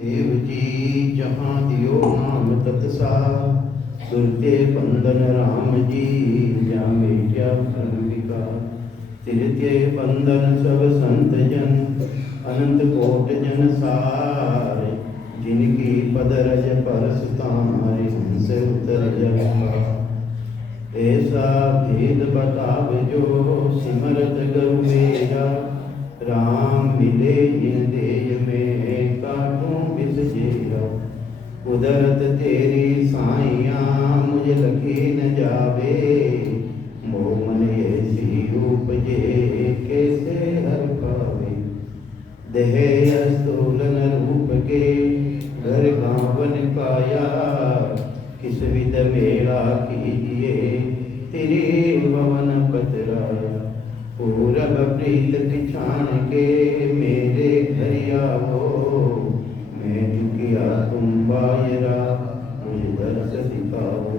देव जी जहाँ दियो नाम तत्सा दुर्ते बंधन राम जी जामे क्या विका तिरते बंधन सब संत जन अनंत कोट जन सारे जिनकी पद रज परस तारे हंस उतर जगा ऐसा भेद बताव जो सिमरत गरु मेरा राम मिले जिन देय में काटूं बिसजेरा कुदरत तेरी साइया मुझे लगे न जावे मोह मन ऐसी उपजे कैसे हर पावे देह स्तोलन रूप के घर गावन काया किस विध मेला कीजिए तेरे भवन पतराया पूरब प्रीत पिछाण के मेरे घर आओ मैं झुकिया तुम बायरा मुझे दर्श दिखाओ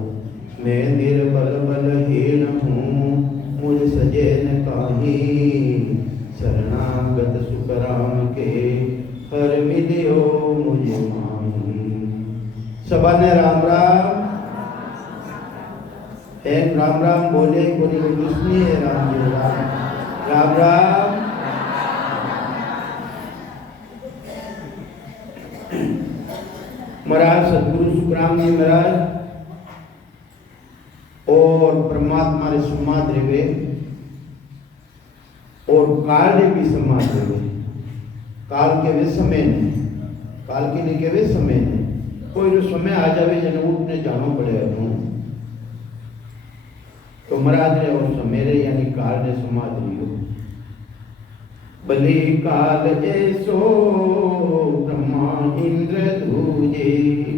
मैं निर्बल बलहीन हूँ मुझ सजे न काही शरणागत सुखराम के हर मिलियो मुझे माही। सभा ने राम राम एक राम राम बोले कोई दुश्मनी है राम जी राम राम राम। महाराज सदगुरु सुखराम जी महाराज और परमात्मा रे समाध रे और काल रे भी समाध रे काल के वे समय ने काल के लिए के वे समय ने कोई जो समय आ जावे जन उठने जाना पड़ेगा तो महाराज रे और समेरे यानी काल ने समाध लियो बलि काल ऐसो ब्रह्मा इंद्र दूजे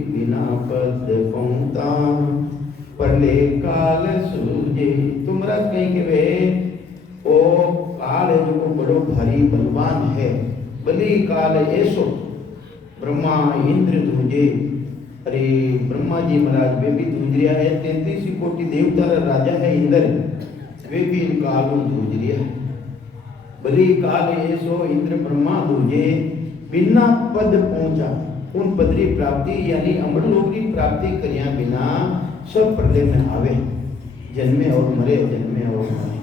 बिना पद पहुँता परले काल सूजे। तुम महाराज कहीं के वे ओ काल है जो बड़ो भारी बलवान है बलि काल ऐसो ब्रह्मा इंद्र दूजे। अरे ब्रह्मा जी महाराज वे भी दूज रहा है 33 कोटि देवता राजा है इंद्र वे भी इन कालों दूज रहा है बलि काल ऐसो इंद्र ब्रह्मा दूजे बिना पद पहुंचा उन पदरी प्राप्ति यानी अमर लोक की प्राप्ति करिया बिना सब प्रलय में आवे जन्मे और मरे जन्मे और मरे।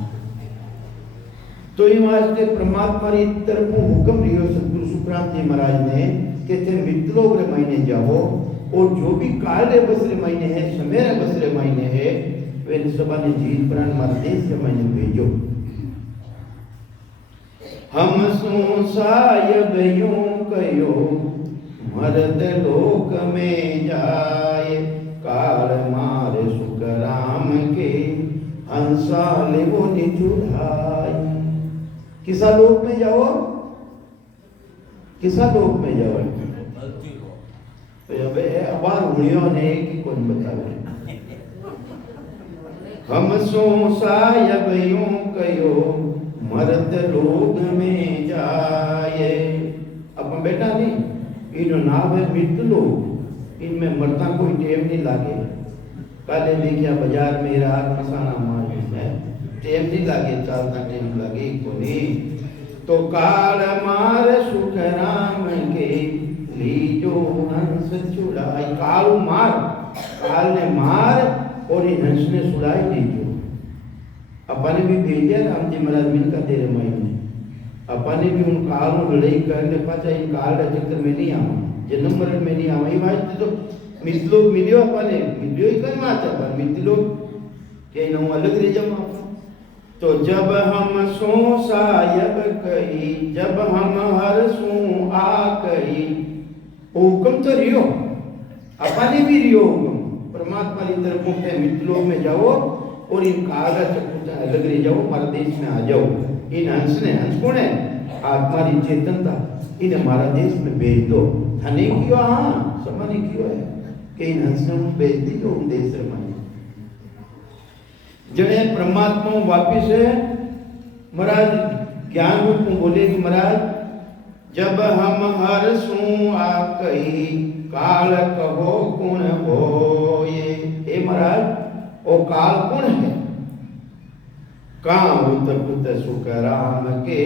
तो ये वास्ते परमात्मा की तरफ हुक्म रियो सतगुरु सुखराम जी महाराज ने कहते मित्रों रे महीने जाओ और जो भी काल रे बसरे महीने है समय रे बसरे महीने है वे सभा ने जीत प्राण मार देश के महीने भेजो। हम सो सायब यूं कयो मरद लोक में जाए काल मार सुख राम के हंसा ले वो निचुढ़ाई। किसा लोक में जाओ किसा लोक में जाओ तो अबे अबार हुनियों ने कि कौन बतावे हम सो सायब यूं कयो मर्द लोग में जाए। अब बेटा नहीं इनो नाम है मृत लोग इनमें मरता कोई टेम नहीं लागे काले देखिया बाजार में रात मसाना मार टेम नहीं लागे चलता टेम लागे को नहीं तो काल मार सुख राम के लीजो हंस छुड़ाई। काल मार काल ने मार और इन हंस ने छुड़ाई लीजो। अपने भी भेजे राम जी महाराज मिलकर तेरे महीने अपने भी उन काल में लड़ाई करने पाचा इन काल का चक्कर में नहीं आवा जन्म मरण में नहीं आवा। ये बात तो मित्र मिलियो अपने मिलियो ही कर माचा पर मित्र लोग के न अलग रह जाओ। तो जब हम सो सायब कही जब हम हर सू आ कही हुक्म तो रियो अपने भी रियो हुक्म परमात्मा की तरफ मुक्त मित्र लोग में जाओ और इन काल का चक्कर अलग रह जाओ हमारे देश में आ जाओ। इन हंस ने हंस कौन है आत्मा की चेतनता इन्हें हमारा देश में भेज दो थाने क्यों हाँ समझ क्यों है कि इन हंस ने भेज दी जो देश रमाई जड़े परमात्मा वापिस है महाराज ज्ञान रूप बोले कि महाराज जब हम हर सू आ कही काल कहो गुण हो ये महाराज ओ काल गुण है कामुत पुत सुख राम के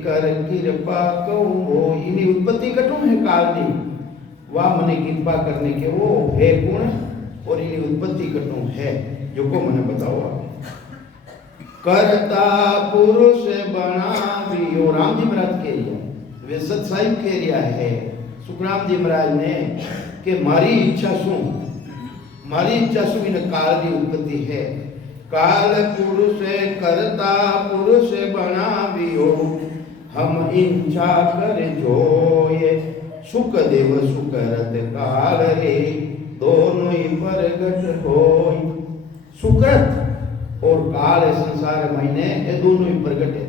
कर कृपा कहूँ इन्हीं उत्पत्ति कटू है काल दी वह मने कृपा करने के वो है गुण और इनकी उत्पत्ति कटू है जो को मने बताओ आप करता पुरुष बनावियो। राम जी महाराज कह रिया वे सत साहिब कह रिया है सुखराम जी महाराज ने कि मारी इच्छा शू इन काल की उत्पत्ति है। काल पुरुष करता पुरुष बनावियो हम इच्छा कर जोए सुख देव सुकरत काल रे दोनों ही प्रगट होय। सुकृत और काल है संसार महीने ये दोनों ही प्रगट है।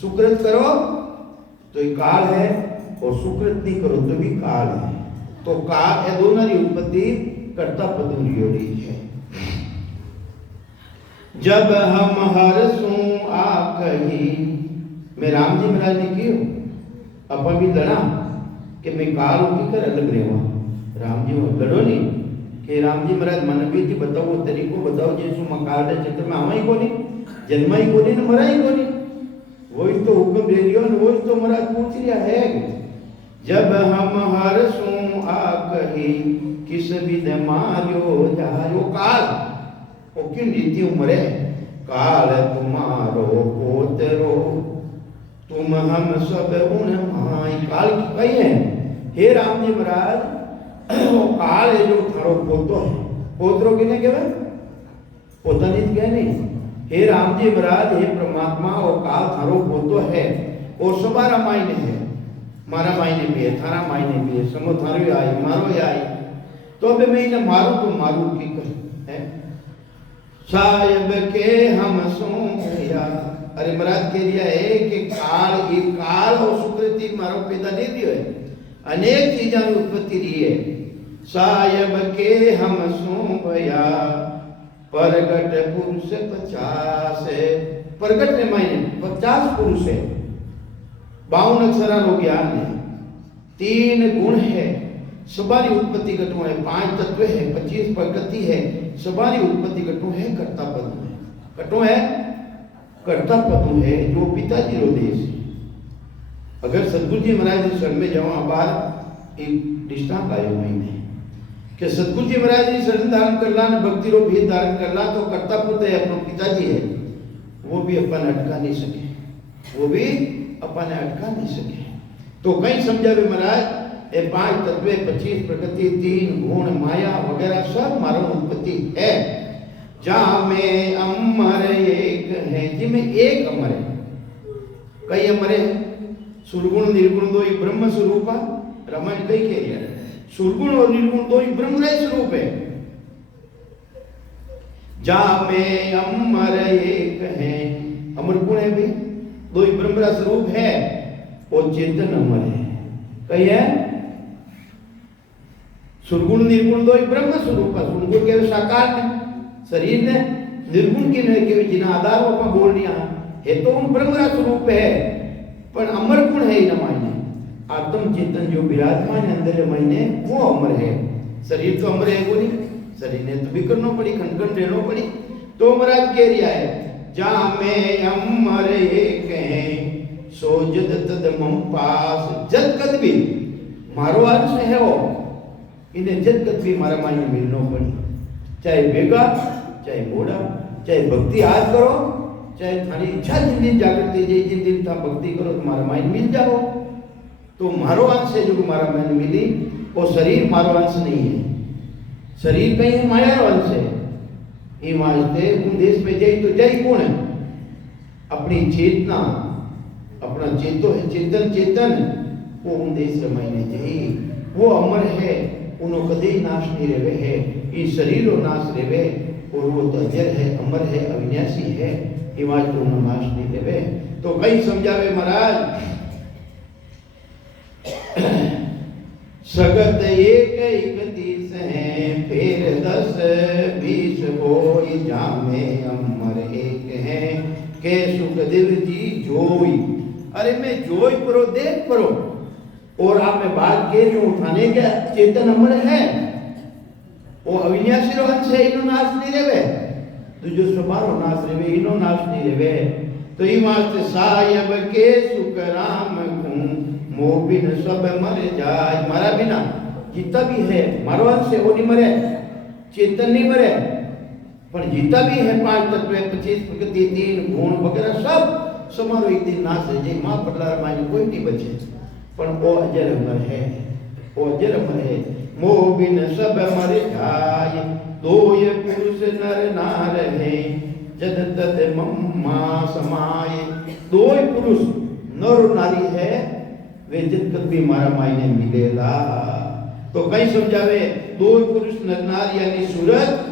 सुकृत करो तो ये काल है और सुकृत नहीं करो तो भी काल है। तो काल ये दोनों की उत्पत्ति कर्ता पदुरी है। जब हम हरसू आकही मैं राम जी महाराज ने कियो अपन भी लड़ा कि मैं काल की कर अलग रेवा। राम जी लड़ो नहीं कि राम जी महाराज मन भी थी बताओ तरीको बताओ जैसु मकाल रे चित्र में आवा ही कोनी जन्मा ही कोनी न मरा ही कोनी वही तो हुक्म दे रियो न वही तो महाराज पूछ रिया है। जब हम हरसू आकही किस विध मार्यो जायो काल ओ किन रीति उमरे काल तुम्हारो पोतरो तुम हम सब उन माई। काल की कही है हे राम जी महाराज वो काल है जो थारो पोतो है। पोतरो किने कहवे पोतानी कहे नहीं। हे राम जी महाराज हे परमात्मा वो काल थारो पोतो है और सबारा मायने है। मारा मायने भी है थारा मायने भी है समो थारो आई मारो आई तो अब मैं इन्हें मारू तो मारू की कर है साहिब के हम सोया। अरे महाराज कह दिया है कि काल और सुकृति मारो पैदा नहीं दियो है अनेक चीजों की उत्पत्ति रही है। साहिब के हम सोया प्रगट पुरुष 50 है। प्रगट ने मायने 50 पुरुष है 52 अक्षरा लोग ज्ञान है 3 गुण है सबारी उत्पत्ति कटु है 5 तत्व है 25 प्रकृति है सबारी उत्पत्ति कटु है कर्ता पद है कटु है कर्ता पद है जो पिताजी रो देश। अगर सतगुरु जी महाराज जी शरण में जाओ बाहर एक दृष्टांत आयो महीने कि सतगुरु जी महाराज जी शरण धारण करला ने भक्ति रो भेद धारण करला तो कर्ता पद है अपना पिताजी है वो भी अपन अटका नहीं सके वो भी अपन अटका नहीं सके। तो कहीं समझावे महाराज ये 5 तत्व 25 प्रकृति 3 गुण माया वगैरह सब मारो उत्पत्ति है। जहां में अमर एक है जिसमें एक अमर है कई अमर है सुरगुण निर्गुण दो ही ब्रह्म स्वरूप रामायण कई कह रहा है सुरगुण और निर्गुण दो ही ब्रह्म स्वरूप है। जहां में अमर एक है अमर गुण है भी दो ही ब्रह्म स्वरूप है और चेतन अमर है कई है सुरगुण निर्गुण दो ही ब्रह्म स्वरूप है। सुरगुण के साकार ने शरीर ने निर्गुण के ने के जिना आधार वो अपन बोल दिया है तो उन ब्रह्म स्वरूप है पर अमर गुण है इन मायने आत्म चेतन जो विराजमान है अंदर मायने वो अमर है। शरीर तो अमर है वो नहीं शरीर ने तो भी करना पड़ी खंड रहना पड़ी। तो महाराज कह रिया है जहां में अमर एक है सो जद तद मम पास जद कद भी मारो अंश है वो इन्हें जद कद भी मारा मायने मिलना पड़ी चाहे बेगा चाहे मोड़ा चाहे भक्ति आज करो चाहे थारी इच्छा जिन दिन जागृति जाए जिन दिन था भक्ति करो तुम्हारा माइंड मिल जाओ। तो मारो अंश है जो तुम्हारा माइंड मिली वो शरीर मारो अंश नहीं है शरीर कहीं है माया अंश है। ये वास्ते उन देश में जाई तो जाई कौन है अपनी चेतना अपना चेतो है चेतन चेतन वो उन देश मायने जाई वो अमर है उन्हों कदे नाश नहीं रहे है ये शरीर और नाश रहे और वो तो अजर है अमर है अविनाशी है ये वास्ते उन्हों नाश नहीं रहे। तो कई समझावे महाराज सगत एक 31 है फिर 10 20 होई जामे अमर एक है के सुखदेव जी जोई। अरे मैं जोई परो देख परो और आप में बात के जो उठाने के चेतन अमर है वो अविनाशी रो अंश है इनो नाश नहीं रेवे तो जो स्वभाव नाश रेवे इनो नाश नहीं रेवे। तो ई वास्ते साहिब के सुख राम को मोह बिन सब मर जाय मारा बिना जीता भी है, मारो अंश है, वो नहीं मरे, चेतन नहीं मरे, पर जीता भी है। 5 तत्व 25 प्रकृति 3 गुण वगैरह सब समारो एक दिन नाश है। जे मां पटला रमाई कोई नहीं बचे, पर वो अजर अमर है, वो अजर अमर है। मोह बिन सब मर जाए, दो ये पुरुष नर नार है, जद तद मम्मा समाये। दो ही पुरुष नर और नारी है, वे जब तक भी मारा मायने मिलेला। तो कई समझावे, दो पुरुष नर नार यानी सूरत,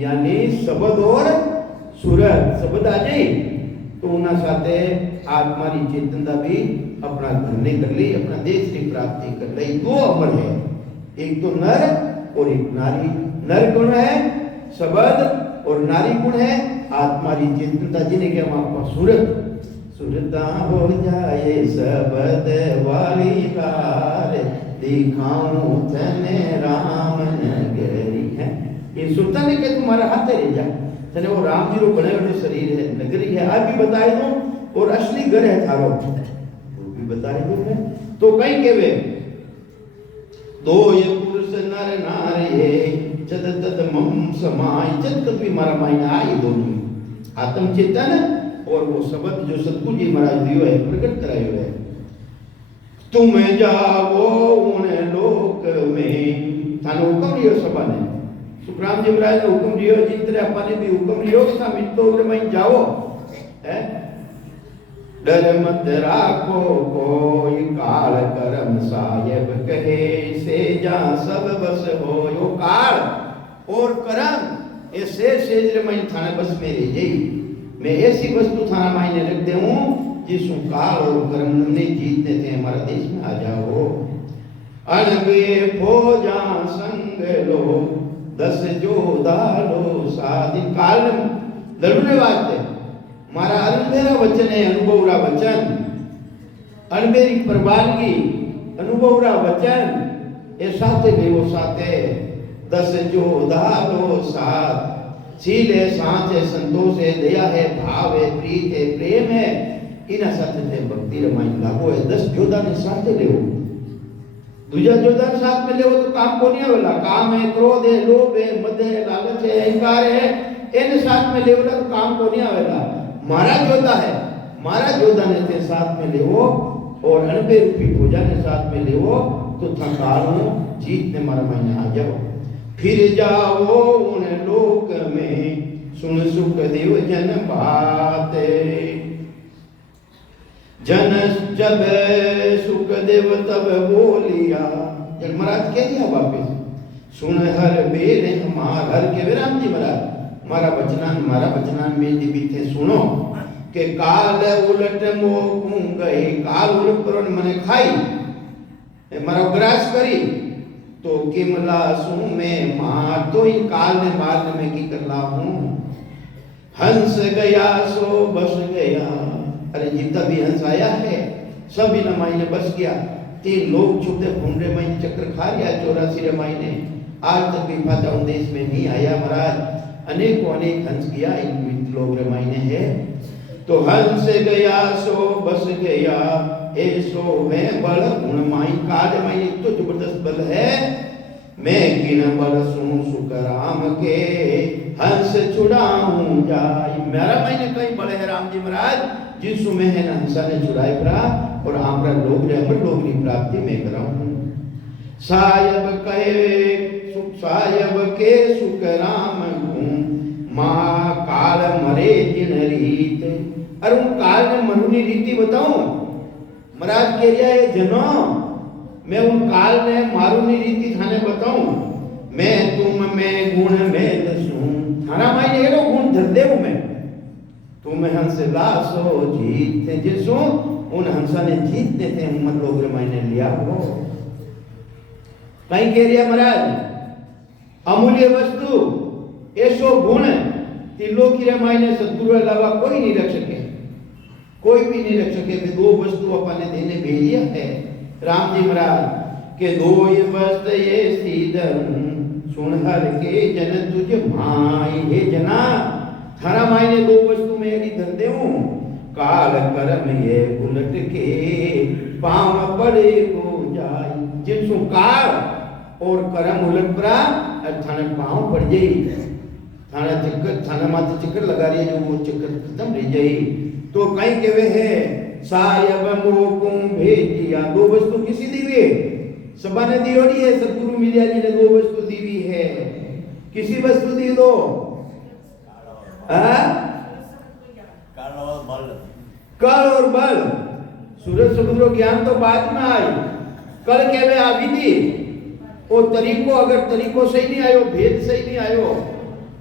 यानी शब्द और सूरत, शब्द आ जाए तो उन्हें साथे आत्मा की चेतनता भी अपना घर ने कर ली, अपना देश की प्राप्ति कर ली। दो अमर है, एक तो नर और एक नारी। नर गुण है शब्द और नारी गुण है आत्मा की चेतनता, जिन्हें क्या आपका सूरत। सुरता हो जाए शब्द वाली कार, दिखाऊं तने राम नगरी है। ये सुरता ने कहा तुम्हारा हाथ रह जा, तने वो राम जी रो बने हुए शरीर है, नगरी है, आज भी बताए दो, और असली घर है थारो, वो भी बताए दो है। तो कहीं केवे दो ये पुरुष नर नारी है, जद तद मम समाय, जद तक भी मारा मायना आई दोनों आत्म चेतन और वो शब्द जो सतगुरु जी महाराज दियो है, प्रकट करायो है। तुम जाओ उन लोक में, थाने हुक्म दियो सभा ने, सुखराम जी महाराज ने हुक्म दियो, जिस तरह अपने भी हुक्म दियो कि था मित्रों उधर में जाओ, है डर मत राखो कोई, काल करम साहेब कहे से जा सब बस हो। यो काल और करम ऐसे सेजरे में थाने बस में रह जाई। मैं ऐसी वस्तु थाना मायने रख दे हूं जिसको काल और कर्म ने जीतने थे, हमारा देश में आ जाओ। अनबे फौजा संग लो, 10 जोधा लो सादिन। काल लड़ने वास्ते मारा अनबेरा वचन है, अनुभवरा वचन, अनबेरी परवानगी, अनुभवरा वचन, ये साथे लेवो साथे। 10 जोधा लो साथ, शील है, सांच है, संतोष है, दया है, भाव है, प्रीत है, प्रेम है, इना साथ थे भक्ति रमाई लागो है। 10 जोधा ने साथ ले हो, दूजा जोधा साथ में ले हो तो काम को नहीं आवेला। काम है, क्रोध है, लोभ है, मद है, लालच है, अहंकार है, इन साथ में ले हो तो काम को नहीं आवेला। मारा जोधा है, मारा जोधा ने थे साथ में ले हो, और अनबे रूपी भोजा ने साथ में ले हो, तो थकारो जीत ने मारा मायने आ जाओ। फिर जाओ उन लोक में, सुन सुख देव जन बात, जन जब सुख देव तब बोलिया। जन महाराज कह दिया वापिस, सुन हर बेर हमार, हर के वे राम जी महाराज मारा बचनान में दिवी थे सुनो, के काल उलट मोकू गए, काल उलट पर मने खाई, मारा ग्रास करी, तो किमला सू में मार, तो इन काल ने मारने में की करला हूं। हंस गया सो बस गया, अरे जितना भी हंस आया है सभी नमाई ने बस गया। 3 लोग छुपते घूमरे माई चक्कर खा लिया 84 रमाई ने, आज तक भी फाता देश में नहीं आया महाराज। अनेकों अनेक हंस गया इन लोग रमाई ने है। तो हंस गया सो बस गया, ऐसो मैं बल गुण माई। काल माई तो जबरदस्त बल है, मैं किन बल सू सुख राम के, हंस छुड़ाऊं जाय। मेरा मायने कई बल है राम जी महाराज, जिसु में है ना हंसा ने छुड़ाए परा, और आमरा लोग रे अमर लोग की प्राप्ति में कराऊं। सायब कहे सुख, सायब के सुख राम हूं, मां काल मरे जिन रीत। अरे उन काल में मनुनी रीति बताऊं, महाराज कह रहा है जनो, मैं उन काल में मारूनी रीति थाने बताऊं। मैं तुम में गुण में दसूं, थाना माई एरो गुण धर देव मैं, तुम हंस लासो जीत जिसो, उन हंसा ने जीतने थे उम्मत लोग मायने लिया हो। कहीं कह रहा महाराज अमूल्य वस्तु ऐसो गुण तिलो की मायने सतगुरु अलावा कोई नहीं रख सके, कोई भी नहीं रख सके। वे 2 वस्तु अपने देने भेजिया है राम जी महाराज के, 2 ये वस्तु ये सीधन, सुन हर के जन तुझ माई। हे जना थारा मायने 2 वस्तु मेरी धर देऊं, काल कर्म ये उलट के पाम पड़े को जाय। जिसु काल और करम उलट पड़ा और थाने पाँव पड़ जाई, थाना माथे चक्कर लगा रही है, जो वो चक्कर खत्म रह जाई। तो कहीं कहवे है सायब मोकुम भेजिया, दो वस्तु किसी दीवी सबा ने दी होड़ी है, सतगुरु मिलिया जी ने दो वस्तु दीवी है। किसी वस्तु दी दो कल और बल, सूरज समुद्र ज्ञान तो बाद में आई, कल कहवे आ विधि और तरीको, अगर तरीको सही नहीं आयो, भेद सही नहीं आयो,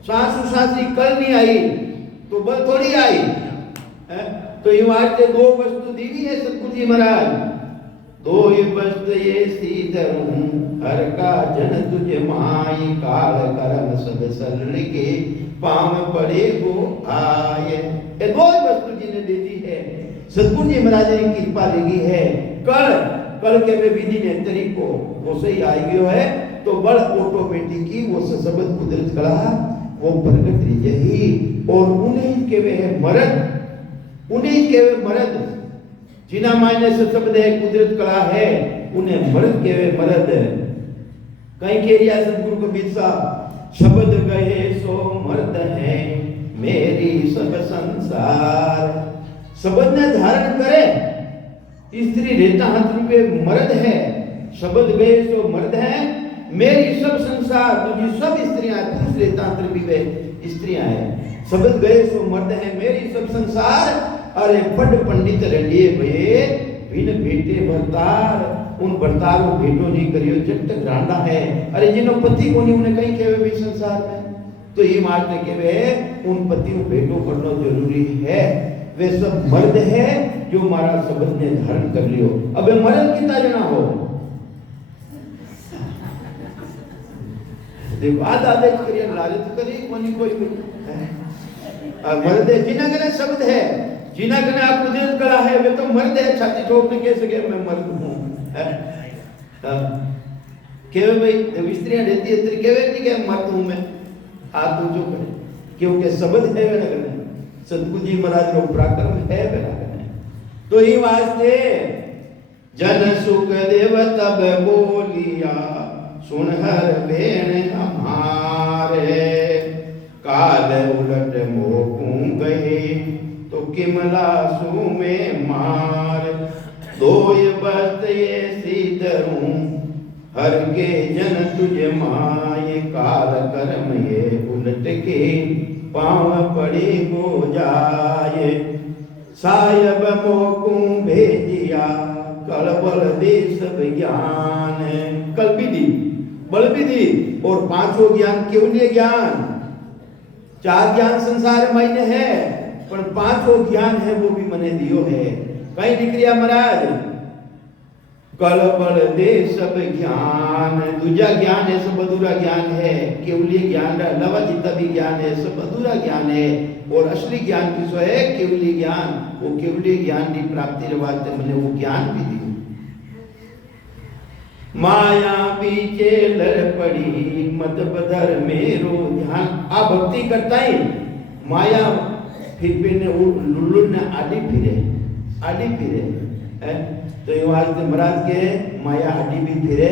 सासु सासरी कल नहीं आई तो बल थोड़ी आई है? तो ये वास्ते दो वस्तु दीवी है सतगुरु जी महाराज, दो ये वस्तु ये सीधरूं हर का जन तुझे माई, काल करम सब सरल के पाम पड़े वो आए। ये दो वस्तु जी ने दे दी है, सतगुरु जी महाराज ने कृपा लगी है। कल के वे विधि ने तरीको वो सही आई गयो है, तो बड़ ऑटोमेटिक ही वो सबद कुदरत कला वो प्रगट रही। और उन्हीं के वे है मर्द, उन्हीं के वे मर्द जिना मायने से शब्द है कुदरत कला है, उन्हें मर्द के वे मर्द। कहीं के रिया सतगुरु कबीर साहब शब्द गए सो मर्द है मेरी सब संसार, शब्द ने धारण करे स्त्री रहता हाथ रूपे मर्द है, शब्द गए सो मर्द है मेरी सब संसार, तुझी सब स्त्रियां, पुरुष रहता हाथ रूपे स्त्रियां है, शब्द गए सो मर्द है मेरी सब संसार। अरे पढ़ पंडित रंडिए भये बिन भेटे भरतार, उन भरतार को भेटो नहीं करियो जट ग्रांडा है। अरे जिनो पति को नहीं उन्हें कहीं कहवे भी संसार में, तो ये मारते कहवे उन पति को भेटो करना जरूरी है। वे सब मर्द है जो मारा शब्द ने धारण कर लियो। अब मर्द कितना जना हो देखो, आधा देख करिए लालच करिए कोनी कोई मर्द है जिना कने शब्द है, जिना कने आप कुदरत कला है, वे तो मर्द है, छाती ठोक के कह सके मैं मर्द हूं। केवे भाई स्त्रियां रहती है तेरे केवे नहीं के मर्द हूं मैं, हाथ ऊंचो करे क्योंकि शब्द है वे ना कने, सतगुरु जी महाराज रो पराक्रम है वे ना कने। तो ही वास्ते जन सुख देव तब बोलिया सुन हर बेन हमारे, काल उलट मोकूं गए तो किमला सू में मार, दो बस्त ये सीधरूं हर के जन तुझे माए, काल कर्म ये उलट के पाँव पड़े गो जाए। सायब मोकूं भेजिया कल बल दे सब ज्ञान, कल भी दी बल भी दी और पांचों ज्ञान क्यों लिए ज्ञान, चार ज्ञान संसार मायने है पर पांचों ज्ञान है वो भी मने दियो है। कहीं निकलिया महाराज कल बल दे सब ज्ञान, दूजा ज्ञान है सब अधूरा ज्ञान है, केवलीय ज्ञान अलावा जितना भी ज्ञान है सब अधूरा ज्ञान है। और असली ज्ञान किसो है केवलीय ज्ञान, वो केवलीय ज्ञान की प्राप्ति वास्ते मैंने वो ज्ञान भी दी। माया पीछे लड़ पड़ी मत बदर मेरो ध्यान, आ भक्ति करता ही माया फिर लुल्लू ने आड़ी फिरे है। तो ये वास्ते महाराज के माया आड़ी भी फिरे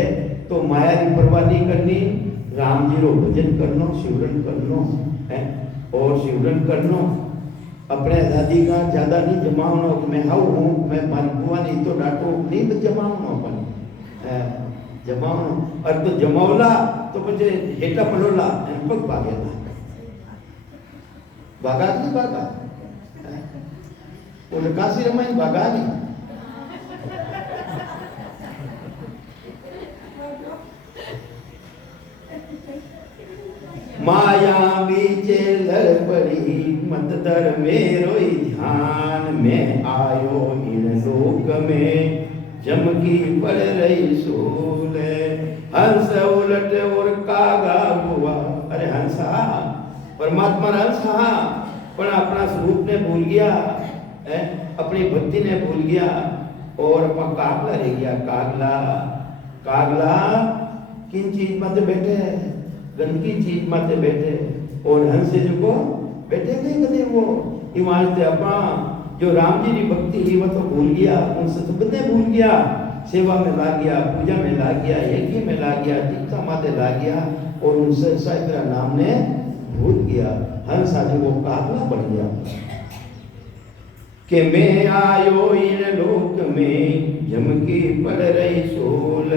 तो माया की परवाह नहीं करनी, राम जी रो भजन करनो, शिवरण करनो है और शिवरण करनो, अपने दादी का ज्यादा नहीं जमावनो, मैं हाउ हूँ मैं बुआ नहीं तो डांटो नहीं जमावनो अपन जमावनो, और तो जमावला तो पछे हेटा पड़ोला पग भागेला भागा नहीं भागा और काशी रमाई भागा नहीं। माया बीचे लड़ पड़ी मत दर मेरो ध्यान, में आयो इन लोक में जमकी पड़ रही सूल, हंस उलट और कागा हुआ। अरे हंसा परमात्मा हंसा पर अपना स्वरूप ने भूल गया है, अपनी भक्ति ने भूल गया और अपना कागला रह गया। कागला किन चीज मत बैठे, गंदगी चीज मत बैठे और हंसे जो को बैठे नहीं कदे वो ईमान से अपना जो राम जी की भक्ति ही वो तो भूल गया, उन सतबद ने भूल गया, सेवा में लाग गया, पूजा में लाग गया, यज्ञ में लाग गया, दीक्षा माते लाग गया और उन साहिब नाम ने भूल गया। हंस आज वो काबला बढ़ गया कि मैं आयो इन लोक में झमकी पड़ रही सोल,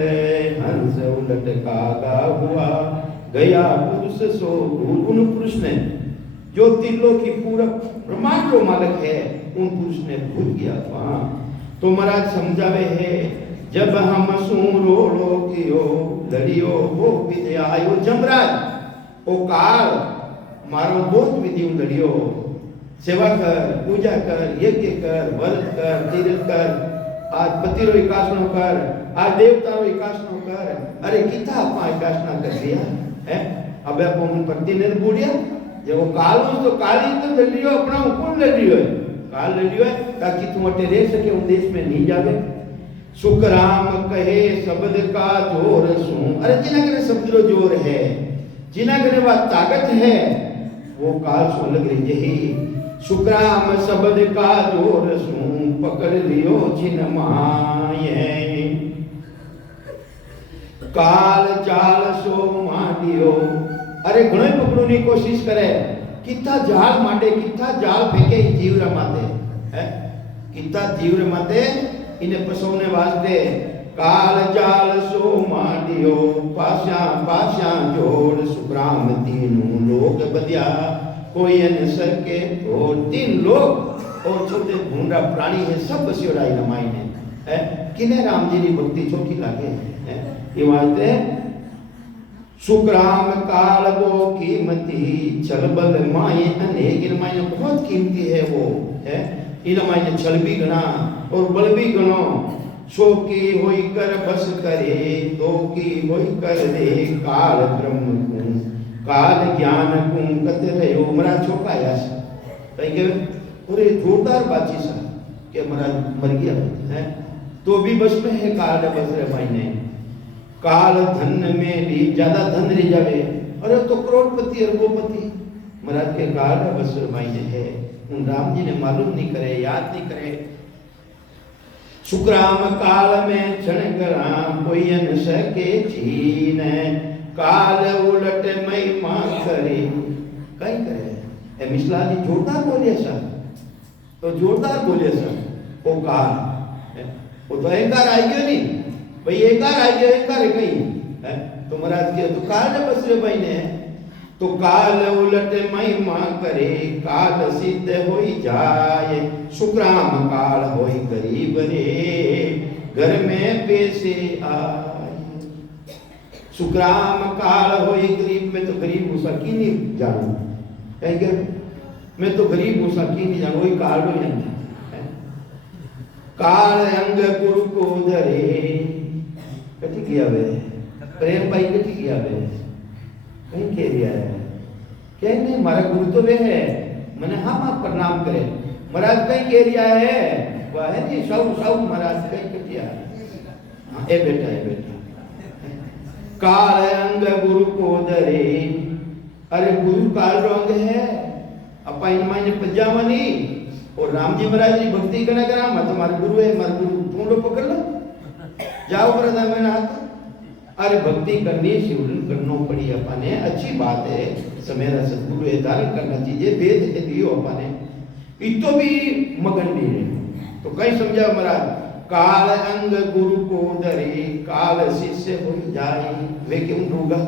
हंस उलट कागा हुआ गया पुरुष सो भूल। उन पुरुष ने जो तिल्लों की पूरा ब्रह्मांड को मालिक है, उन पुरुष ने भूल गया था। तो महाराज समझावे है, जब हम सूरो लोकियो लड़ियो वो विधि आयो जमराज ओ काल मारो बहुत विधि लड़ियो, सेवा कर, पूजा कर, यज्ञ कर, व्रत कर, तीर्थ कर, आज पति रो विकासनो कर, आज देवता रो विकासनो कर। अरे कितना अपना विकासना कर दिया है। अब अपन पति ने बोलिया जब वो काल तो काली तो लड़ियो अपना कौन लड़ियो है, काल लड़ियो है ताकि तुम अटे रह सके उन देश में नहीं जावे। सुखराम कहे शब्द का जोर सु, अरे जिना करे शब्द रो जोर है, जिना करे वह ताकत है, वो काल सो लग रही है। सुखराम शब्द का जोर सु पकड़ लियो छिन माये, काल चाल सो मांडियो। अरे घणो पकड़ने की कोशिश करे, कितना जाल माटे, कितना जाल फेंके जीव माते है, कितना जीव माते इन्हें फसोने वास्ते। काल जाल सो मांडियो पाशा पाशा जोड़, सुखराम तीनों लोग बदिया कोई न सके। और तीन लोग और छोटे भूंडा प्राणी है सब बसियोड़ाई रमाई ने है। किने राम जी की भक्ति छोटी लागे है ये वास्ते। सुखराम काल वो कीमती छल बल माए अनेक, इन मायने बहुत कीमती है वो है। इन मायने छल भी गणा और बल भी गणो। सो की होई कर बस करे, तो की होई कर दे काल ब्रह्म को, काल ज्ञान को कत रहो। मरा छोकाया कहीं के पूरे जोरदार बातचीत सा कि मरा मर गया है तो भी बस में है काल बस रहे मायने। काल धन में ली ज्यादा धन ले जावे, अरे तो करोड़पति अरबोपति महाराज के काल बस मायने है। उन राम जी ने मालूम नहीं करे, याद नहीं करे। सुखराम काल में क्षण गरा कोई न सके छीन, काल उलट महिमा करे कहीं करे। मिश्रा जी जोरदार बोले सा, तो जोरदार बोले सा वो काल, वो तो अहंकार आई गयो नहीं भाई, अहंकार आई गयो, अहंकार कहीं है तो महाराज के तो काल ने बस भाई ने। तो काल उलट महिमा करे, काल सिद्ध होई जाए, सुखराम काल होई गरीब रे, घर में पैसे आए। सुखराम काल होई गरीब, में तो गरीब उसा की नहीं जानू कहीं मैं तो गरीब उसा की नहीं जानू, वही काल हो जाए। काल अंग गुरु को धरे कटी किया वे प्रेम भाई कटी किया वे कहीं कह दिया है क्या नहीं हमारा गुरु तो वे है मैंने हम आप प्रणाम करे। महाराज कहीं कह दिया है वह है जी सौ सौ महाराज कहीं कटिया ए बेटा काल अंग गुरु को धरे। अरे गुरु काल रंग है अपा इन मायने पंजावनी और राम जी महाराज की भक्ति करना करा मैं तुम्हारे गुरु है, हमारे गुरु तुम लोग पकड़ लो जाओ प्रदा में हाथ। अरे भक्ति करनी शिवरण करना पड़ी अपने, अच्छी बात है, समेरा सदगुरु है धारण करना चाहिए, वेद के दियो अपने इतो भी मगन नहीं है। तो कहीं समझा महाराज काल अंग गुरु को धरे, काल शिष्य हो जाए। वे क्यों डूगा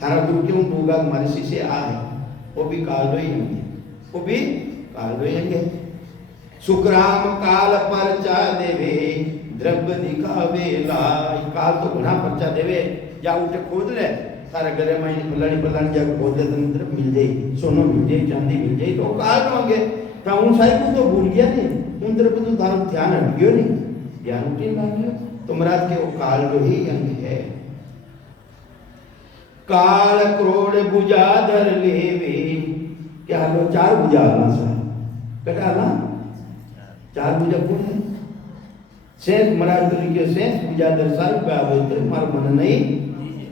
थारा गुरु क्यों डूगा, हमारे शिष्य आए वो भी काल रो ही होंगे, वो भी काल रो होंगे। सुखराम काल परचा देवे द्रव्य दिखावे लाई। काल तो घना परचा देवे, जा उठे खोद ले सारा घरे में फलानी फलानी जगह खोद ले तो द्रव्य मिल जाए, सोना मिल जाए, चांदी मिल जाए, तो काल होंगे। तो उन साहिब को तो भूल गया नहीं, उन द्रव्य तो धारण ध्यान हट गयो नहीं, ध्यान उठे ना गया। तो महाराज के वो काल रो ही अंग है। काल क्रोड़ बुझाधर लेवे, क्या लो चार बुझा आना सा कटा ना चार बुझा कौन है शेष महाराज तो लिखे शेष बुझाधर साहब पे आवे तो मार मन नहीं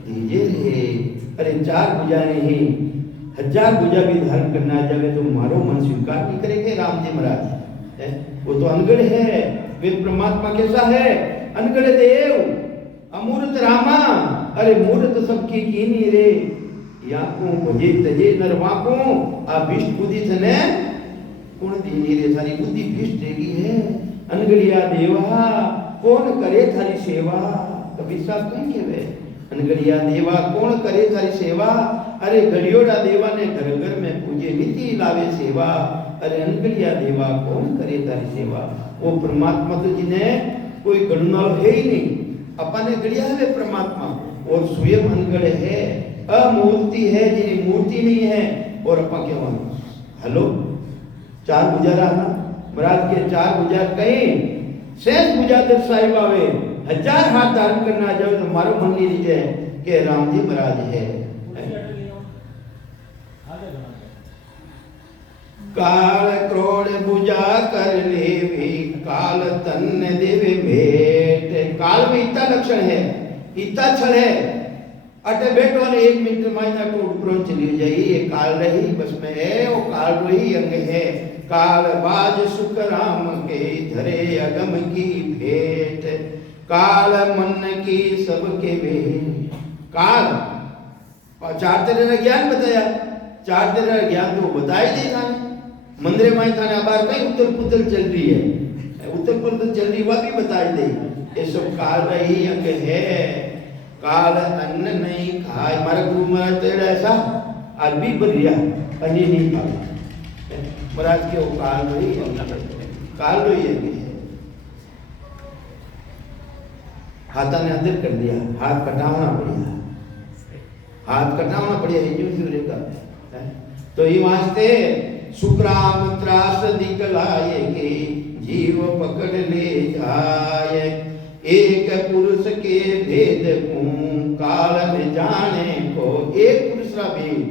दीजिए। अरे चार बुझा नहीं 1000 बुझा भी धारण करना जावे तो मारो मन स्वीकार नहीं करेंगे राम जी महाराज है। वो तो अनगढ़ है, वे परमात्मा कैसा है अनगढ़ देव अमूर्त रामा अरे मूर्त सबकी कीनी रे याकू भजे तजे नरवाकू आ बिष्ट बुद्धि थने कौन दीनी रे थारी बुद्धि बिष्ट देगी है अनगढ़िया देवा कौन करे थारी सेवा कभी साहब कहीं के वे अनगढ़िया देवा कौन करे थारी सेवा अरे घड़ियोड़ा देवा ने घर घर में पूजे नीति लावे सेवा अरे अनगढ़िया देवा कौन करे तारी सेवा वो परमात्मा तो जिन्हें कोई गणनाल है ही नहीं अपने गढ़िया है परमात्मा और स्वयं अनगढ़ है अमूर्ति है जिन्हें मूर्ति नहीं है और अपा क्या मानो हेलो चार गुजारा ना महाराज के चार गुजार कहीं शेष गुजादर साहिब आवे 1000 हाथ धारण करना जाओ तो मारो मन नहीं लीजिए कि राम जी महाराज है काल क्रोध बुझा कर लेवी काल तन देवे भेंट काल में इतना लक्षण है इतना छल है अटे बैठो ने 1 मिनट मायना को ऊपर चली जाइए ये काल रही बस में है वो काल रही अंग है काल बाज सुख राम के धरे अगम की भेंट काल मन की सबके भेंट काल चार तरह ज्ञान बताया चार तरह ज्ञान तो बताई दे थाने मंदिर में थाने बार कहीं उतल पुतल चल रही है उतल पुतल चल रही वह भी बताई दे ये सब काल रही अंग है काल अन्न नहीं खाए हमारा गुरु महाराज तेरा ऐसा आज भी बढ़िया अन्य नहीं खाए महाराज के वो काल रही काल रही है हाथा ने अंदर कर दिया हाथ कटावना पड़िया सूर्य का तो ये वास्ते सुक्राम त्रास दिखलाए के जीव पकड़ ले जाए एक पुरुष के भेद को काल में जाने को एक पुरुष रा भेद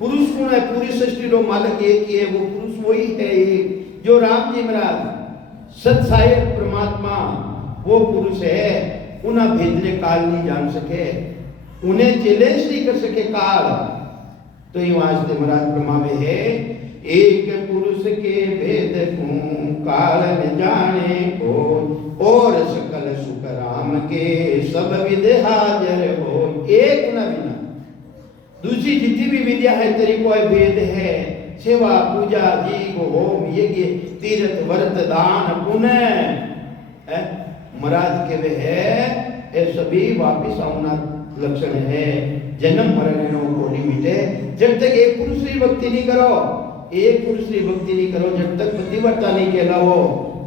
पुरुष कौन है पूरी सृष्टि रो मालिक एक ही है वो पुरुष वही है एक जो राम जी महाराज सत्सायक परमात्मा वो पुरुष है उन्हें भेदने काल नहीं जान सके उन्हें चैलेंज नहीं कर सके काल तो ये वास्ते महाराज ब्रह्मा में है एक पुरुष के भेद को काल न जाने को और सकल सुख राम के सब विद्या हाजिर हो एक न बिना दूसरी जितनी भी विद्या है तेरी कोई भेद है सेवा पूजा जीव होम यज्ञ तीर्थ व्रत दान पुण्य महाराज के वे है ये सभी वापिस आना लक्षण है जन्म मरण को नहीं मिटे जब तक एक पुरुष की भक्ति नहीं करो एक पुरुष की भक्ति नहीं करो जब तक पतिव्रता नहीं कहलाओ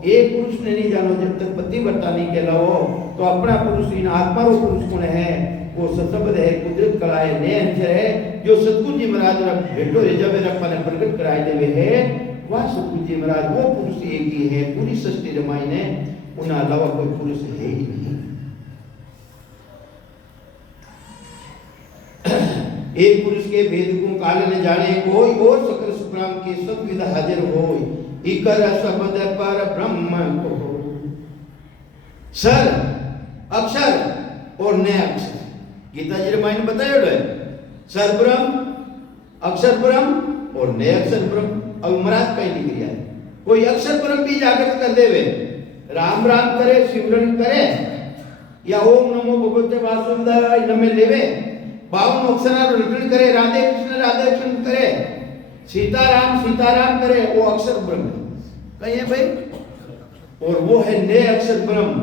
एक पुरुष ने नहीं जानो जब तक पतिव्रता नहीं कहलाओ तो अपना पुरुष इन आत्मा रो पुरुष कौन है वो सतबद है कुदरत कलाए ने अंतर है जो सतगुरु जी महाराज रा भेटो रेजा में रखा ने प्रकट कराए देवे है वह सतगुरु जी महाराज वो पुरुष एक ही है पूरी सृष्टि रमाई ने उन अलावा कोई पुरुष है ही नहीं एक पुरुष के भेद को काल न जाने कोई और सकल सुखराम के सब विध हाजिर होय इकर शब्द पर ब्रह्म को सर अक्षर और न अक्षर गीता जी रामायण बताया है सर ब्रह्म अक्षर ब्रह्म और न अक्षर ब्रह्म अब महाराज कहीं नहीं किया है कोई अक्षर ब्रह्म भी जागृत कर देवे राम राम करे सिमरन करे या ओम नमो भगवते वासुदेवाय नमः लेवे 52 अक्षर रिटर्न करे राधे कृष्ण करे सीताराम करे वो अक्षर ब्रह्म कहीं है भाई और वो है नए अक्षर ब्रह्म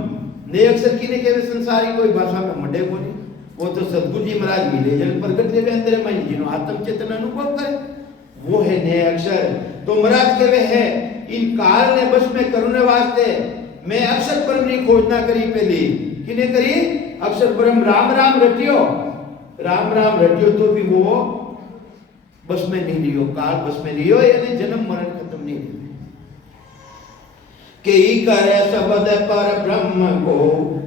नए अक्षर की ने केवे संसारी कोई भाषा में मडे बोली वो तो सतगुरु जी महाराज मिले जन प्रकट देवे अंदर में जिन्हों आत्म चेतन अनुभव करे वो है नए अक्षर तो महाराज केवे है इन काल ने बस में करुणे वास्ते मैं अक्षर ब्रह्म की खोजना करी पहली किने करी अक्षर ब्रह्म राम राम रटियो तो भी वो बस में नहीं लियो काल बस में लियो यानी जन्म मरण खत्म नहीं लियो के करे शब्द पर ब्रह्म को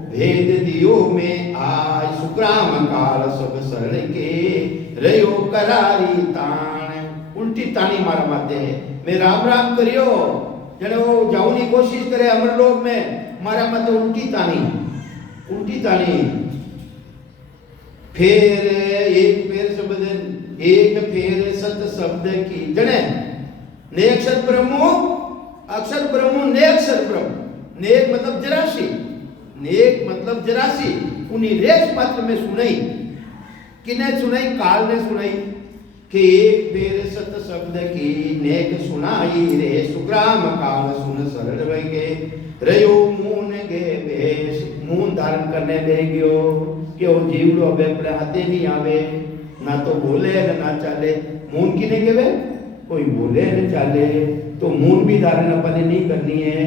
भेद दियो में आज सुक्राम काल सब सरल के रयो करारी ताण उल्टी तानी मारा माते है मैं राम करियो जने वो जाऊनी कोशिश करे अमर लोक में मारा मत उल्टी तानी फेर एक फेर शब्द एक फेर सत शब्द की जने ने अक्षर ब्रह्म ने अक्षर ब्रह्म ने मतलब जरासी नेक मतलब जरासी उन्हीं रेस मात्र में सुनाई। किने सुनाई? काल ने सुनाई कि एक बेर सत शब्द की नेक सुनाई रे सुग्राम काल सुन सरल रंगे रयो मून गे बेश मून धारण करने दे गयो कि वो जीवड़ो अब अपने हाथे नहीं आवे ना तो बोले ना चाले। मून किने केवे? कोई बोले न चाले तो मून भी धारण अपने नहीं करनी है।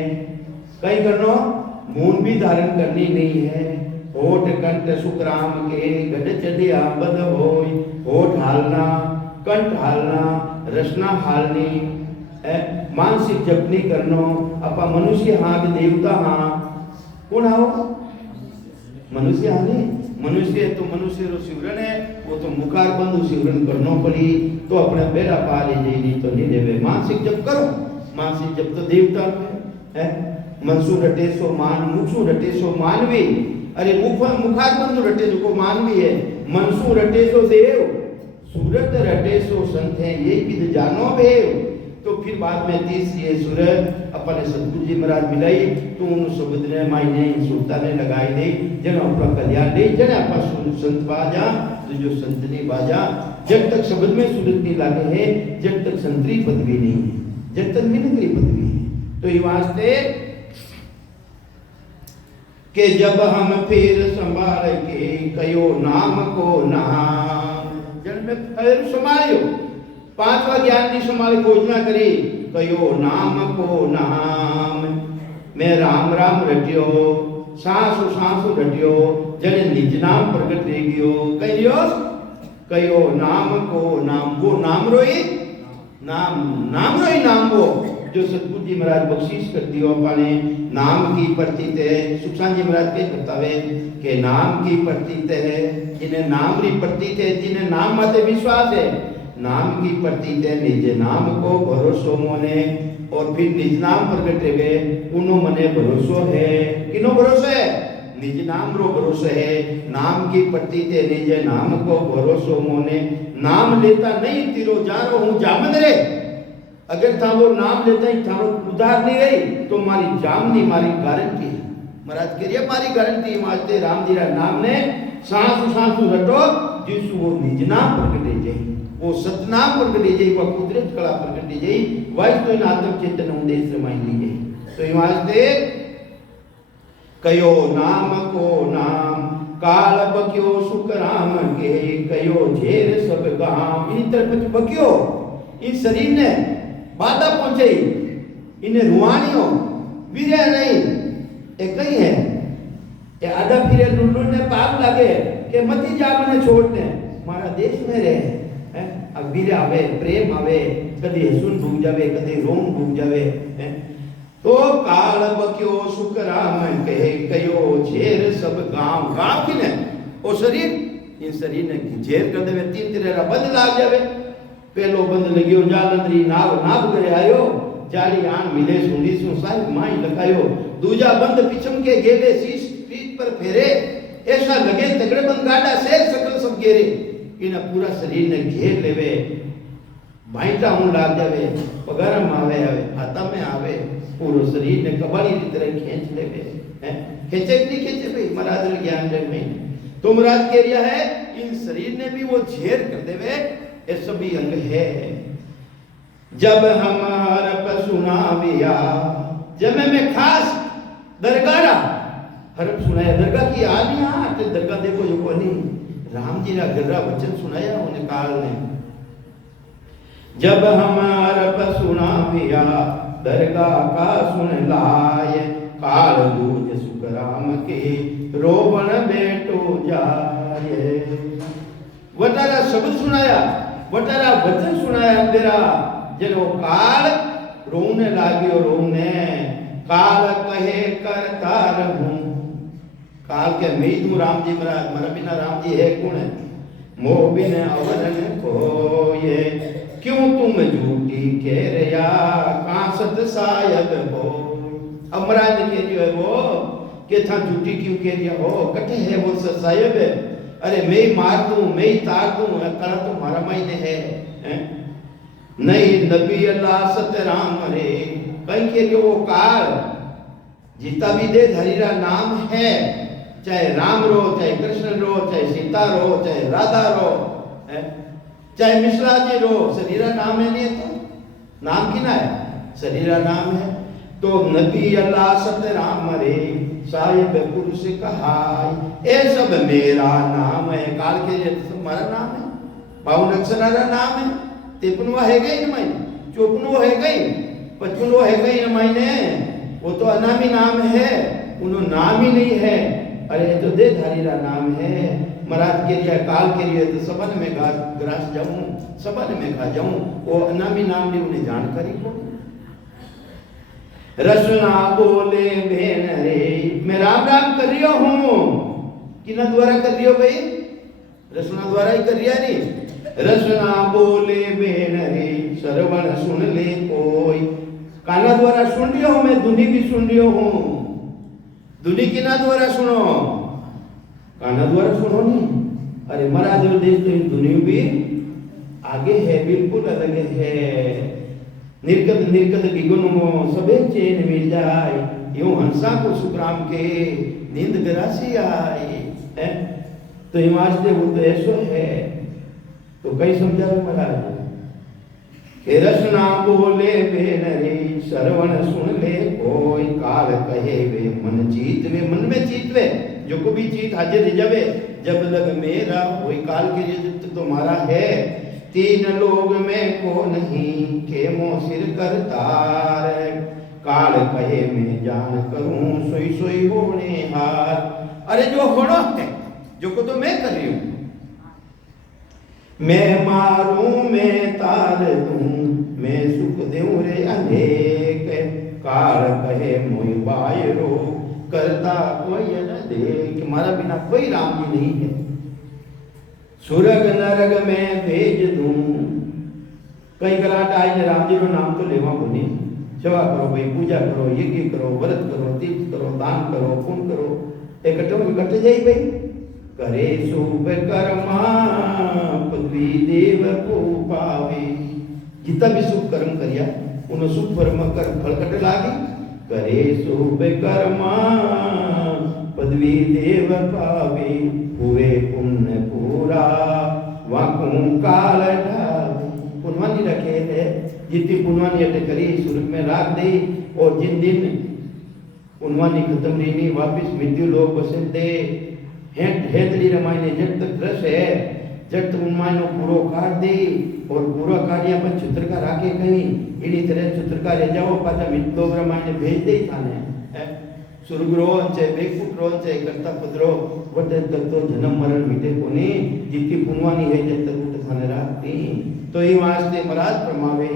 कहीं करनो मून भी धारण करनी नहीं है। होठ कंठ सुग्राम के गढ़ चढ़िया बद होय होठ हालना कंठ हालना रचना हालनी मानसिक जपनी करनो। अपा मनुष्य हाँ कि देवता हाँ कौन आओ? मनुष्य हाँ नहीं। मनुष्य तो मनुष्य रो शिवरण है वो तो मुखार बंधु शिवरण करनो पड़ी तो अपने बेड़ा पा ले जाएगी तो नहीं देवे। मानसिक जप करो। मानसिक जप तो देवता है। मनसु रटे सो मान मुखसु रटे सो मानवी। अरे मुखार बंधु रटे जो को मानवी है। मनसु रटे सो देव सूरत रटे सो संत है ये विद जानो भेव। तो फिर बाद में तीसरी है सूरत अपने सतगुरु जी महाराज मिलाई तो उन शब्द ने मायने सुरता ने लगाई दे जन अपना कल्याण दे जन अपना संत बाजा तो जो संत ने बाजा जब तक शब्द में सूरत नहीं लागे है जब तक संतरी पदवी नहीं है जब तक मिनकरी पदवी है। तो ये वास्ते कि जब हम फिर संभाल के कयो नाम को नाम जन में फिर संभालियो पांचवा ज्ञान की संभाल खोजना करी कयो नाम को नाम मैं राम राम रटियो सांसु सांसु रटियो जने निज नाम प्रकट रह गयो कहियो कयो नाम को नाम वो नाम रोई नाम रोई नाम वो जो सतगुरु जी महाराज बख्शीश कर दियो अपने नाम की प्रतीत है। सुखसान जी महाराज के बतावे कि नाम की प्रतीत है जिन्हें नाम री प्रतीत है जिन्हें नाम माते विश्वास है नाम की प्रतीत है निज नाम को भरोसो मोने और फिर निज नाम प्रकट हुए उनो मने भरोसो है। किनो भरोसो है? निज नाम रो भरोसो है। नाम की प्रतीत है निज नाम को भरोसो मोने नाम लेता नहीं तिरो जारो हूँ जामन रे। अगर था वो नाम लेता ही थारो उधार नहीं रही तो मारी जामनी मारी गारंटी है। महाराज कह रही मारी गारंटी मारते राम जी नाम ने सांसु सांसु रटो जिसु वो निज नाम प्रकटे जाई वो सतनाम प्रकटे जाई वो कुदरत कला प्रकटे जाई वाइस तो इन आत्म चेतन उदेश रमाई ली जाई। तो ये वास्ते कयो नाम को नाम काल बक्यो सुख राम के कयो झेर सब गाम इन तरफ बक्यो इस शरीर ने बाधा पहुंचाई इन्हें रुआनियों वीरे नहीं ये कहीं है ये आधा फिरे लुल्लू ने पाप लगे कि मती जा मने छोड़ने मारा देश में रहे हैं। अब वीरे आवे प्रेम आवे कदी हसुन भूग जावे कदी रोम भूग जावे तो काल बक्यो सुख राम कहे कयो झेर सब गांव गांव की ने ओ शरीर इन शरीर ने झेर कर देवे तीन तेरा बंद लाग जावे। पहलो बंद लगियो जालंदरी नाव नाव करे आयो जाली आन मिले सुंडी सु साई माई लगायो दूजा बंद पिछम के गेले शीश पीठ पर फेरे ऐसा लगे तगड़े बंद गाड़ा शेर सकल सब घेरे इन पूरा शरीर ने घेर लेवे भाईटा हूं लाग जावे पगारम आवे हाथा में आवे पूरा शरीर ने कबाड़ी की तरह खींच लेवे खींचे कि नहीं खींचे भाई महाराज ज्ञान जग में तो महाराज कह रहा है इन शरीर ने भी वो झेर कर देवे ये सभी अंग है। जब हमारा पसुना बिया जब मैं खास दरगाह हरप सुनाया दरगाह की आली हाँ तो दरगाह देखो जो कोनी राम जी ने गर्रा वचन सुनाया उन्हें काल ने जब हमारा पसुना बिया दरगाह का सुन लाए काल दूज सुख राम के रोवन बेटो जाए। वटारा शब्द सुनाया वटारा वचन सुनाया तेरा जनो काल रोने लागियो रोने काल कहे करता रहूं काल के मैं तू राम जी महाराज मरा बिना राम जी है कौन है मोह बिन अवरन को ये क्यों तुम झूठी कह रया कहां सत सायब हो। अब महाराज ने कह दिया है वो कि था झूठी क्यों कह दिया हो कटे है वो सत सायब है। अरे मैं मार दूं मैं तार दूं कला तो मारा मायने है नहीं नबी अल्लाह सत राम रे कहीं के लिए वो काल जीता भी दे हरीरा नाम है, चाहे राम रो, चाहे कृष्ण रो, चाहे सीता रो, चाहे राधा रो, चाहे मिश्रा जी रो, शरीरा नाम है नहीं तो नाम की ना है, शरीरा नाम है। तो नबी अल्लाह सत राम रे साहिब पुरुष कहाय, ये सब मेरा नाम है। काल के लिए तो सब हमारा नाम है, 52 अक्षरारा नाम है। 53वां है गई न मायने, 54वां है गई, 55वां है गई न मायने, वो तो अनामी नाम है, उन्हों नाम ही नहीं है। अरे तो दे धारीरा नाम है। महाराज के लिए काल के लिए तो सबन में ग्रास जाऊं, सबन में खा जाऊं, वो अनामी नाम ने उन्हें जानकारी को। रसना बोले बेन रे, मैं राम राम कर रियो हूं, किना द्वारा कर रियो भाई, रसना द्वारा ही कर रिया नहीं। रसना बोले बेन रे श्रवण सुन ले कोई, काना द्वारा सुन रियो हूं मैं, धुनी भी सुन रियो हूं। धुनी किना द्वारा सुनो, काना द्वारा सुनो नहीं। अरे महाराज देश तो धुनी भी आगे है, बिल्कुल अलग है। निर्गत निर्गत विगुणमो सबे चैन मिल जाए, यूं हंसा को सुखराम के नींद गरासी आए है। तो हिमाचल वो तो ऐसो है। तो कई समझावे महाराज के रसना बोले बेन रे श्रवण सुन ले कोई, काल कहे वे मन जीत वे, मन में जीत वे, जो को भी जीत हाजिर जावे। जब लग मेरा वही काल के लिए तुम्हारा है। तीन लोग में को नहीं के मो सिर करतार, काल कहे मैं जान करूं सोई सोई होने हार। अरे जो होना है, जो को तो मैं कर रही हूं, मैं मारूं मैं तार दूं, मैं सुख दूं रे अनेक, काल कहे मोई बायरो करता कोई न देख। हमारा बिना कोई राम जी नहीं है। सुरग नरग में भेज दूं, कई गलाट आए राम जी रो नाम तो लेवा बोली, सेवा करो भाई, पूजा करो, यज्ञ करो, व्रत करो, तीर्थ करो, दान करो, पुण्य करो, इकट्ठे जाई भाई। करे शुभ कर्मा पदवी देव को पावे, जितना भी शुभ कर्म करिया उन शुभ कर्म कर फल कट लागे। करे शुभ कर्मा पदवी देव पावे, हुए पुण्य पूरा वाकू काल ढावे। पुनवानी रखे है, जितनी पुनवानी अटे करी सुरग में राख दे, और जिन दिन पुनवानी खत्म रही वापिस मृत्यु लोग बसे दे। हेतली रमायने जब तक रस है, जब तक उन्मायनो पूरो काट दे, और पूरा कार्य पर चित्र का राखे कहीं इन्हीं तरह चित्र का रह जाओ पाचा मृत्यु लोग रमायने भेज दे थाने। सुरग्रो चाहे बेकुट रो चाहे करता पुत्रो, वटे तक तो जन्म मरण मिटे कोने, जितनी पुनवानी है जब तक उठ थाने राखती। तो ये वास्ते महाराज प्रमावे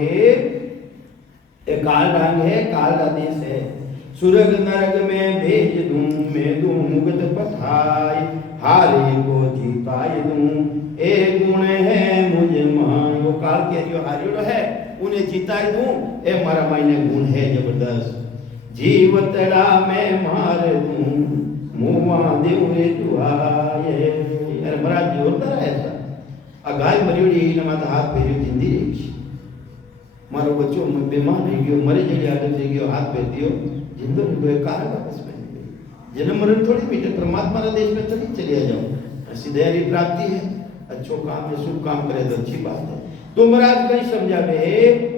ये काल ढंग है, काल का देश है। सुरग नरग में भेज दूं, मैं दूं मुगत पठाय, हारे को जीताय दूं, ए गुण है मुझ मान। वो काल के जो हारियो है उन्हें जीताय दूं, ए मारा मायने गुण है जबरदस्त। जीवतड़ा में मार दूं, मुआ देव रे दुआए। अरे महाराज जोरदार है ऐसा। आ गाय मरियोड़ी ने माता हाथ फेरियो जिंदी रही, मारो बच्चों बीमार रह गयो, मरे जड़ी आदत रह गयो, हाथ फेर दियो, जिंदो निभे कारण वापस में जन्म मरण थोड़ी मीठे, परमात्मा के देश में चली चलिए जाओ, सीधे प्राप्ति है। अच्छो काम है, शुभ काम करे तो अच्छी बात है। तो महाराज कहीं समझावे,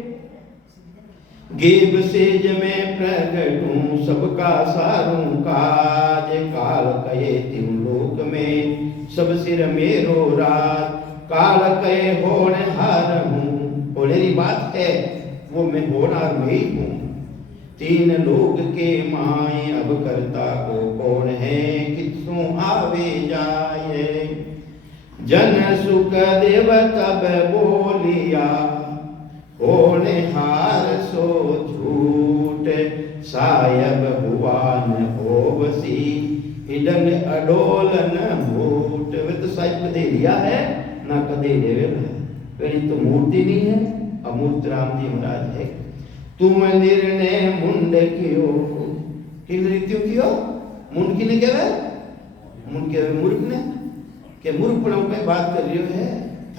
गेब सेज में प्रगटूं सबका सारूं काज, काल कहे तिम लोक में सब सिर मेरो राज, काल कहे होण हार हूं। बोलेरी बात है वो मैं होनार में ही हूं। तीन लोग के माए अब करता को कौन है, किसों आवे जाए। जन सुख देव तब बोलिया, होने हार सो झूठ, सायब हुआ न होवसी, हिडन अडोलन मूठ। वे तो साहिब कदे लिया है ना कदे देवेला, पहली तो मूर्ति नहीं है, अमूर्त राम जी महाराज है। तुम निर्णय मुंड कियो, किन रीतियों कियो, मुंड किने केवे, मुंड केवे मूर्ख ने, के मूर्ख पर हम बात कर रही है,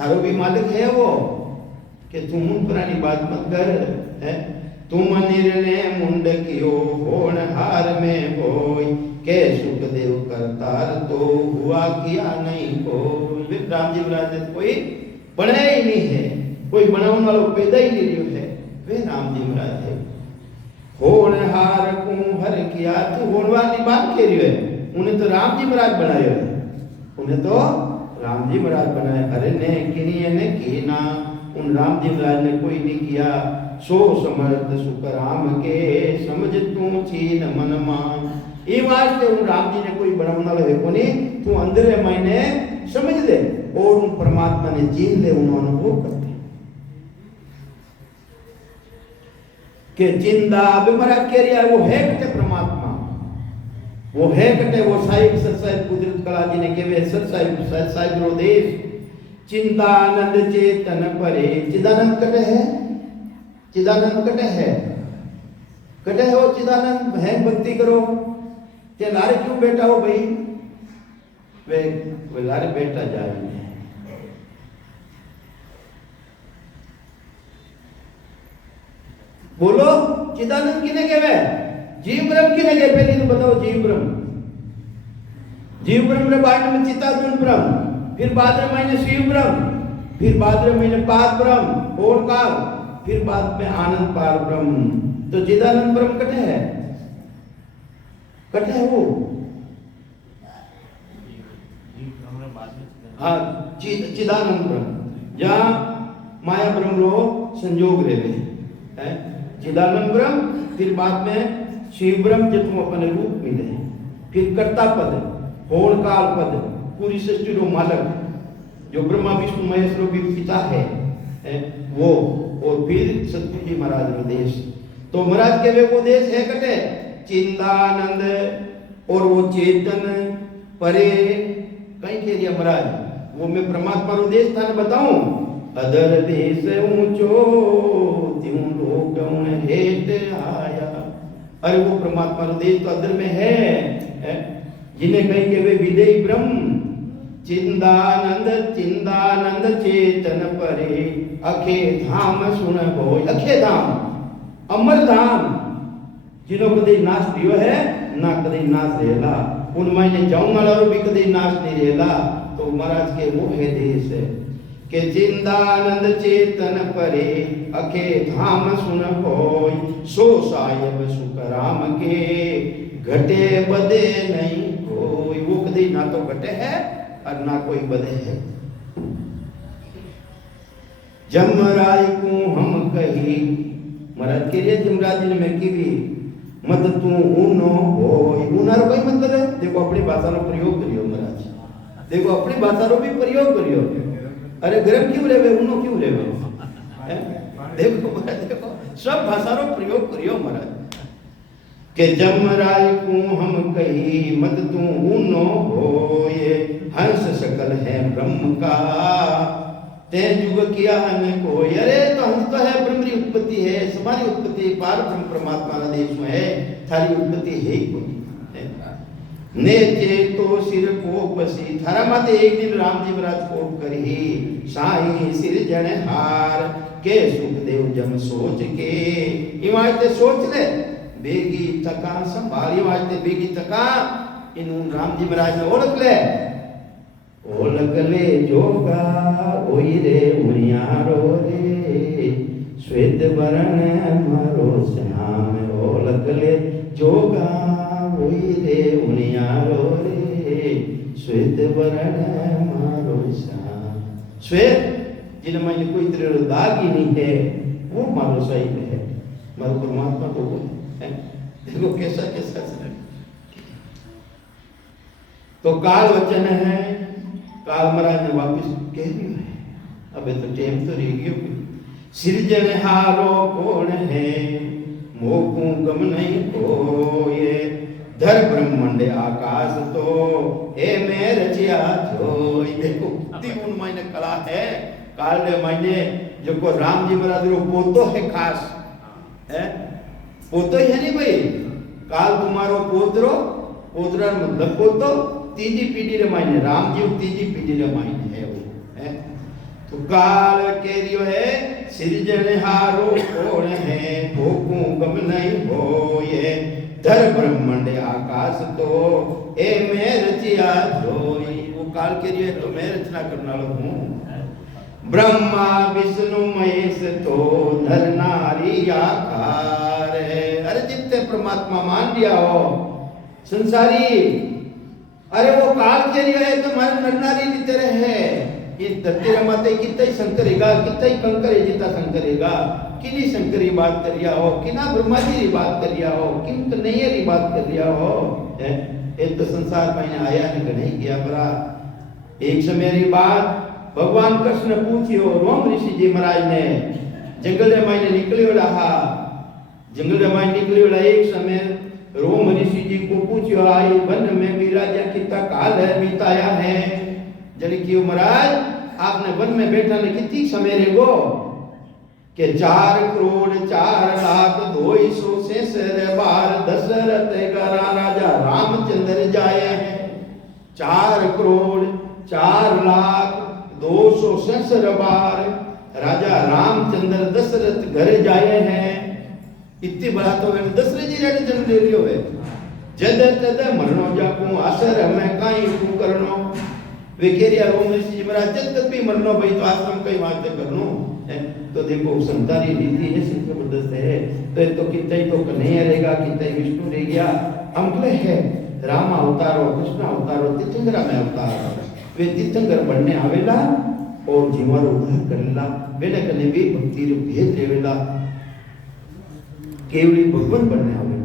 थारो भी मालिक है वो, कि तुम मुंड पुरानी बात मत कर है। तुम निर्णय मुंड कियो होनहार में होय के सुखदेव करतार तो हुआ किया नहीं कोई। राम जी महाराज ने कोई बनाया ही नहीं है, कोई बनाने वाला पैदा ही नहीं है, वे राम जी महाराज है। होनहार को हर किया तो होनवार की बात कह रही है, उन्हें तो राम जी महाराज बनाया है, उन्हें तो राम जी महाराज बनाए। अरे ने किनी ने की ना, उन राम जी महाराज ने कोई नहीं किया। सो समर्थ सुख राम के समझ तू चीन मन मान। ये वास्ते उन राम जी ने कोई बनाने वाला है कोनी, तू अंदर है मायने समझ ले और उन परमात्मा ने जीन ले, उन अनुभव करते कि जिंदा बीमारा के रिया वो है कटे परमात्मा, वो है कटे वो साहिब सत्साहिब कुदरत कला जी ने केवे सत्साहिब रो देश चिंतानंद चेतन परे। चिदानंद कटे है, चिदानंद कटे है, कटे हो चिदानंद है। भक्ति करो ते लारे क्यों बैठा हो भाई, वे लारे बैठा जाए। बोलो चिदानंद किने केवे, जीव ब्रह्म किने के, पहले तो बताओ जीव ब्रह्म। जीव ब्रह्म रे बाद में चिदानंद ब्रह्म, फिर भाद्र महीने शिव ब्रह्म, फिर भाद्र महीने पाद ब्रह्म और काल, फिर बाद में आनंद पार ब्रह्म। तो चिदानंद ब्रह्म कटे है, कटे है वो। हाँ चिदानंद ब्रह्म जहाँ माया ब्रह्म रो संजोग रहे है, चिदानंद ब्रह्म, फिर बाद में शिव ब्रह्म जो तुम अपने रूप मिले, फिर कर्ता पद, होड़ काल पद, पूरी सृष्टि रो मालक जो ब्रह्मा विष्णु महेश रो भी पिता है वो, और फिर सतगुरु जी महाराज रो देश। तो महाराज के वे वो देश है कटे चिंतानंद, और वो चेतन परे कहीं के लिए महाराज, वो मैं परमात्मा रो देश था बताऊं। अदर देश ऊंचो त्यों लोग हेत आया। अरे वो परमात्मा रो देश तो अदर में है, जिन्हें कहीं के वे विदेही ब्रह्म चिंदानंद चिंदानंद चेतन परे अखे धाम सुन होय। अखे धाम अमर धाम जिन्हों कदे नाश दियो है ना कदे नाश रहेला, उन मायने जाऊं वाला भी कदे नाश नहीं रहेला। तो महाराज के वो है देश है के चिंदानंद चेतन परे अखे धाम सुन होय। सो साहिब सुख राम के घटे बदे नहीं कोई। वो कदे ना तो घटे है और ना कोई बदे है। जमराज को हम कही, महाराज के लिए जमराज ने मैं की भी मत तू ऊनो होय। ऊनारो कोई मतलब है, देखो अपनी भाषा नो प्रयोग करियो महाराज, देखो अपनी भाषा रो भी प्रयोग करियो। अरे गरम क्यों रेवे, ऊनो क्यों रेवे, देखो महाराज, देखो सब भाषा रो प्रयोग करियो महाराज के जमराज को हम कही मत तू ऊनो होय। हंस सकल है ब्रह्म का ते युग किया हमें कोई। अरे तो हंस तो है, ब्रह्म की उत्पत्ति है, हमारी उत्पत्ति पार ब्रह्म परमात्मा का देश में है, थारी उत्पत्ति है ही कोई ने चेतो सिर को पसी। थारा माते एक दिन राम जी महाराज कोप करी साई सिर जन हार के सुखदेव जम सोच के। इमारते सोच ले बेगी तका संभाली, वाजते बेगी तका इन राम जी महाराज ने ओळख ले, ओळख ले जोगा ओई रे उनियारो रे श्वेत वरण मारो श्याम। ओळख ले जोगा ओई रे उनियारो रे श्वेत वरण मारो श्याम। श्वेत जिन में कोई तेरे दाग ही नहीं है, वो मारो सही है, मारो परमात्मा तो वो है। देखो कैसा कैसा है। तो काल वचन है, काल महाराज ने वापिस कह दिया है, अबे तो टेम तो रह गयो। सृजनहारो कौन है मोकू गम नहीं कोय। धर ब्रह्मांड आकाश तो हे मैं रचिया जोय। देखो कितनी उन मायने कला है काल ने मायने जो को राम जी महाराज रो पोतो है खास है, पोतो ही है नहीं भाई, काल तुम्हारो पोतरो, पोतरा मतलब पोतो, तीजी पीढ़ी रे मायने राम जी तीजी पीढ़ी रे मायने है वो है। तो काल कह रियो है सिरजनहारो कौन है भोकू गम नहीं होए धर ब्रह्मांड आकाश तो ए मैं रचिया जोई वो काल के लिए तो मैं रचना करने वाला हूँ ब्रह्मा विष्णु महेश तो नर नारी आकार है अरे जितने परमात्मा मान लिया हो संसारी अरे वो काल के लिए है तो हमारे नर नारी की तरह है ये धरती रमाते कितना ही संकरेगा कितना ही कंकरे जितना संकरेगा किनी शंकरी बात करिया हो किना ब्रह्मा जी की बात करिया हो किन कन्हैया की बात करिया हो ये तो संसार में आया नहीं किया परा एक समय की बात भगवान कृष्ण पूछियो रोम ऋषि जी महाराज ने जंगल में निकलियो रहा जंगल में निकलियो रहा एक समय रोम ऋषि जी को पूछियो आई वन में भी राजा कितना काल है बिताया है जन की महाराज आपने वन में बैठा ने कितनी समय रहेगो के 4 करोड़ 4 लाख 200 से बार दशरथ का राजा रामचंद्र जाए हैं 4 करोड़ 4 लाख 200 बार राजा रामचंद्र दशरथ घर जाए हैं इतनी बड़ा तो दशरथ जी ने जन्म ले लियो है जद तद मरनो जाकू आसर हमें काई को करनो वे केरिया रोम ऋषि जी महाराज जद तक भी मरनो भाई तो आश्रम कई बात करनो तो देखो संतानी रीति है सिद्ध जबरदस्त है तो कितना ही तो कन्हैया रहेगा कितना ही विष्णु रह गया अंकले है राम अवतारो कृष्ण अवतारो तीर्थंकरा में अवतार वे तीर्थंकर बनने आवेला और जीवारो उद्धार करेला वेने कने भी भक्ति रे भेद रेवेला केवली भगवान बनने आवेला